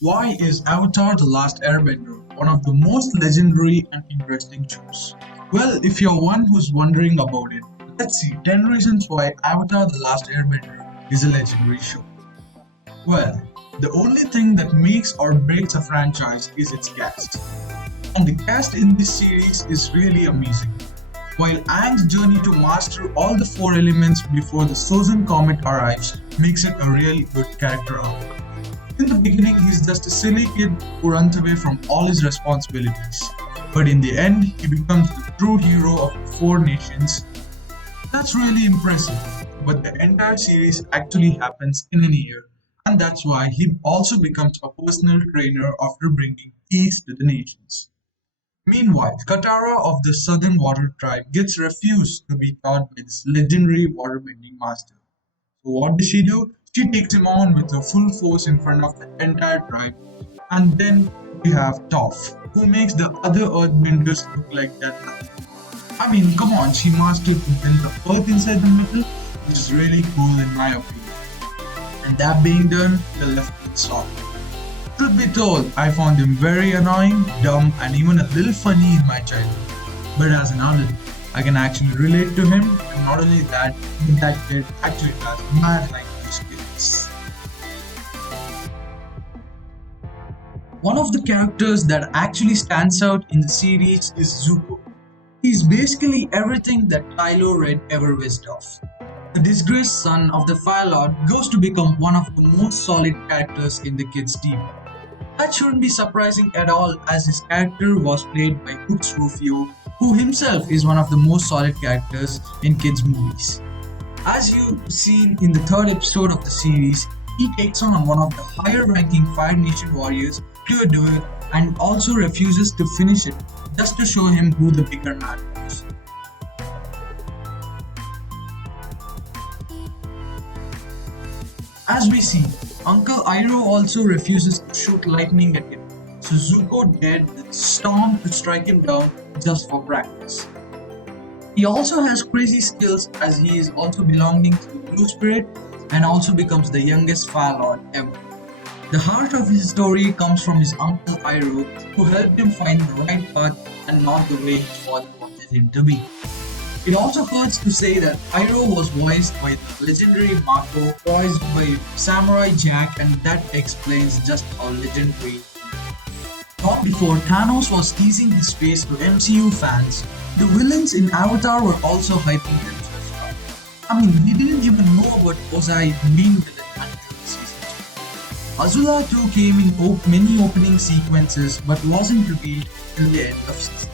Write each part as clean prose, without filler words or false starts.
Why is Avatar The Last Airbender one of the most legendary and interesting shows? Well, if you're one who's wondering about it, let's see 10 reasons why Avatar The Last Airbender is a legendary show. Well, the only thing that makes or breaks a franchise is its cast. And the cast in this series is really amazing. While Aang's journey to master all the four elements before the Sozin comet arrives makes it a really good character arc. In the beginning, he's just a silly kid who runs away from all his responsibilities. But in the end, he becomes the true hero of the four nations. That's really impressive. But the entire series actually happens in a year, and that's why he also becomes a personal trainer after bringing peace to the nations. Meanwhile, Katara of the Southern Water Tribe gets refused to be taught by this legendary waterbending master. So what does she do? She takes him on with her full force in front of the entire tribe. And then we have Toph, who makes the other earthbenders look like they're nothing. I mean, come on, she mastered to bend the earth inside the middle, which is really cool in my opinion. And that being done, the left with Sokka. Truth be told, I found him very annoying, dumb, and even a little funny in my childhood. But as an adult, I can actually relate to him, and not only that, but that kid actually has mad language skills. One of the characters that actually stands out in the series is Zuko. He's basically everything that Kylo Ren ever wished of. The disgraced son of the Fire Lord goes to become one of the most solid characters in the kids' team. That shouldn't be surprising at all as his character was played by Hooks Rufio, who himself is one of the most solid characters in kids' movies. As you've seen in the third episode of the series, he takes on one of the higher ranking Fire Nation warriors to do it and also refuses to finish it just to show him who the bigger man was. As we see, Uncle Iroh also refuses to shoot lightning at him, so Zuko dared the storm to strike him down just for practice. He also has crazy skills as he is also belonging to the Blue Spirit and also becomes the youngest Fire Lord ever. The heart of his story comes from his uncle Iroh, who helped him find the right path and not the way his father wanted him to be. It also hurts to say that Iroh was voiced by the legendary Mako, voiced by Samurai Jack, and that explains just how legendary he is. Long before Thanos was teasing his face to MCU fans, the villains in Avatar were also hyping themselves up. I mean, we didn't even know about Ozai, the main villain, until season 2. Azula too came in many opening sequences but wasn't revealed till the end of season.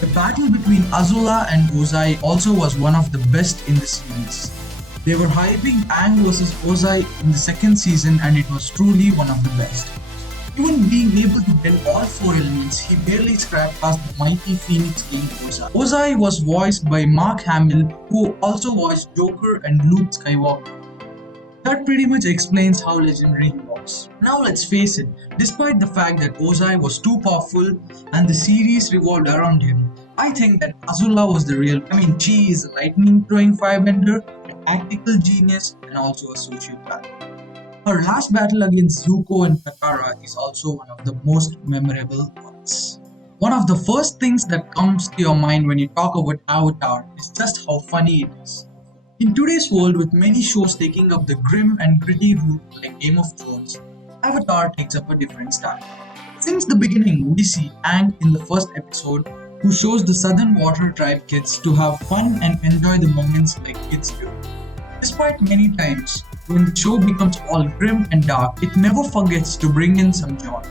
The battle between Azula and Ozai also was one of the best in the series. They were hyping Aang vs Ozai in the second season and it was truly one of the best. Even being able to bend all four elements, he barely scrapped past the mighty Phoenix King Ozai. Ozai was voiced by Mark Hamill, who also voiced Joker and Luke Skywalker. That pretty much explains how legendary he was. Now let's face it, despite the fact that Ozai was too powerful and the series revolved around him, I think that Azula was the real. She is a lightning throwing firebender, a tactical genius, and also a sociopath. Her last battle against Zuko and Katara is also one of the most memorable ones. One of the first things that comes to your mind when you talk about Avatar is just how funny it is. In today's world, with many shows taking up the grim and gritty route like Game of Thrones, Avatar takes up a different style. Since the beginning, we see Aang in the first episode, who shows the Southern Water Tribe kids to have fun and enjoy the moments like kids do. Despite many times, when the show becomes all grim and dark, it never forgets to bring in some joy.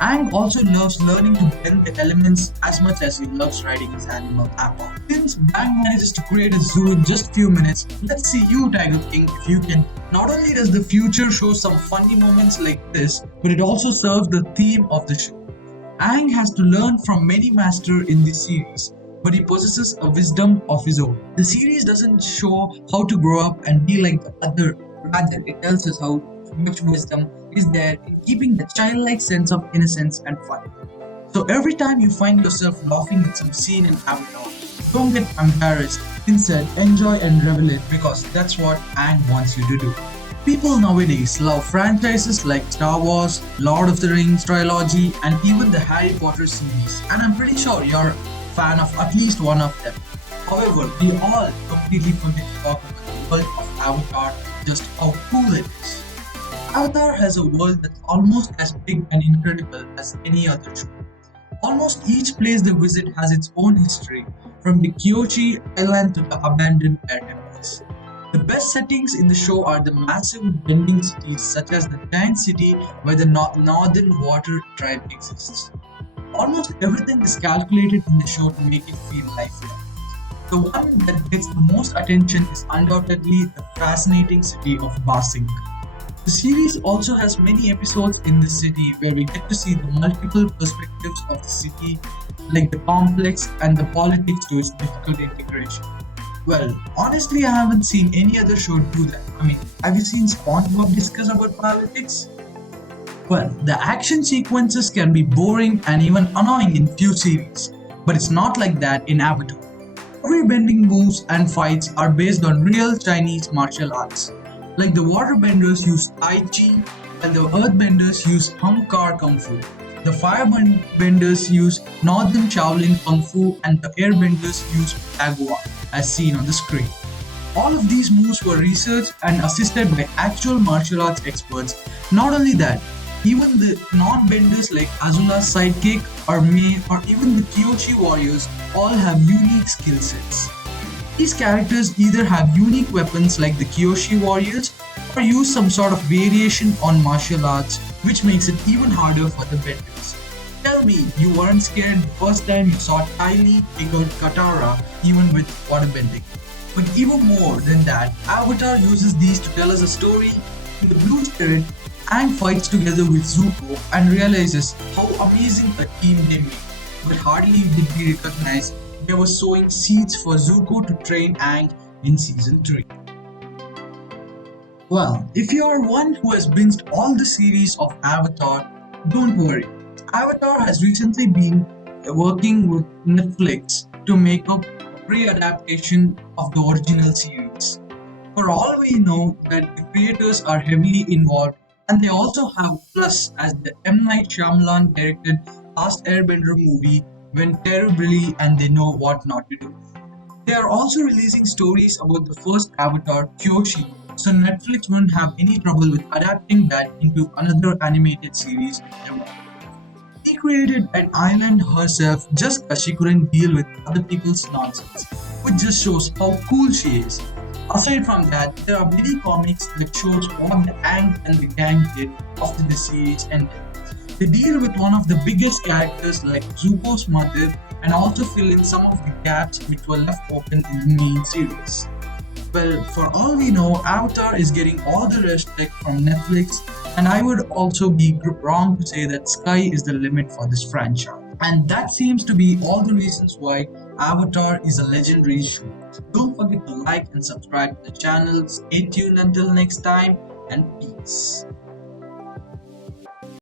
Aang also loves learning to blend the elements as much as he loves riding his animal Appa. Since Aang manages to create a zoo in just few minutes, let's see you, Tiger King, if you can. Not only does the future show some funny moments like this, but it also serves the theme of the show. Aang has to learn from many masters in this series, but he possesses a wisdom of his own. The series doesn't show how to grow up and be like the other, rather it tells us how much wisdom is there in keeping the childlike sense of innocence and fun. So every time you find yourself laughing at some scene in Avatar, don't get embarrassed. Instead, enjoy and revel it because that's what Aang wants you to do. People nowadays love franchises like Star Wars, Lord of the Rings trilogy, and even the Harry Potter series, and I'm pretty sure you're a fan of at least one of them. However, we all completely forget to talk about the world of Avatar, just how cool it is. Avatar has a world that's almost as big and incredible as any other show. Almost each place they visit has its own history, from the Kyoshi Island to the abandoned air temples. The best settings in the show are the massive bending cities such as the giant city where the Northern Water Tribe exists. Almost everything is calculated in the show to make it feel lifelike. The one that gets the most attention is undoubtedly the fascinating city of Bison. The series also has many episodes in the city where we get to see the multiple perspectives of the city, like the complex and the politics to its difficult integration. Well, honestly, I haven't seen any other show do that. I mean, have you seen SpongeBob discuss about politics? Well, the action sequences can be boring and even annoying in few series, but it's not like that in Avatar. Every bending moves and fights are based on real Chinese martial arts. Like the waterbenders use Tai Chi and the earthbenders use Hung Kar Kung Fu. The firebenders use Northern Shaolin Kung Fu and the airbenders use Agua, as seen on the screen. All of these moves were researched and assisted by actual martial arts experts. Not only that, even the non-benders like Azula's sidekick or Mei or even the Kyoshi warriors all have unique skill sets. These characters either have unique weapons like the Kyoshi warriors or use some sort of variation on martial arts, which makes it even harder for the benders. Tell me you weren't scared the first time you saw tiny fingered Katara even with waterbending. But even more than that, Avatar uses these to tell us a story. In the Blue Spirit, Aang fights together with Zuko and realizes how amazing a team they make. But hardly did he recognize they were sowing seeds for Zuko to train Aang in season 3. Well, if you are one who has binged all the series of Avatar, don't worry. Avatar has recently been working with Netflix to make a pre-adaptation of the original series. For all we know that the creators are heavily involved and they also have Plus as the M. Night Shyamalan directed Last Airbender movie went terribly and they know what not to do. They are also releasing stories about the first Avatar, Kyoshi, so Netflix won't have any trouble with adapting that into another animated series ever. She created an island herself just because she couldn't deal with other people's nonsense, which just shows how cool she is. Aside from that, there are many comics that shows what the Aang and the gang did after the series ended. They deal with one of the biggest characters like Zuko's mother and also fill in some of the gaps which were left open in the main series. Well, for all we know, Avatar is getting all the respect from Netflix, and I would also be wrong to say that sky is the limit for this franchise. And that seems to be all the reasons why Avatar is a legendary show. Don't forget to like and subscribe to the channel. Stay tuned until next time, and peace.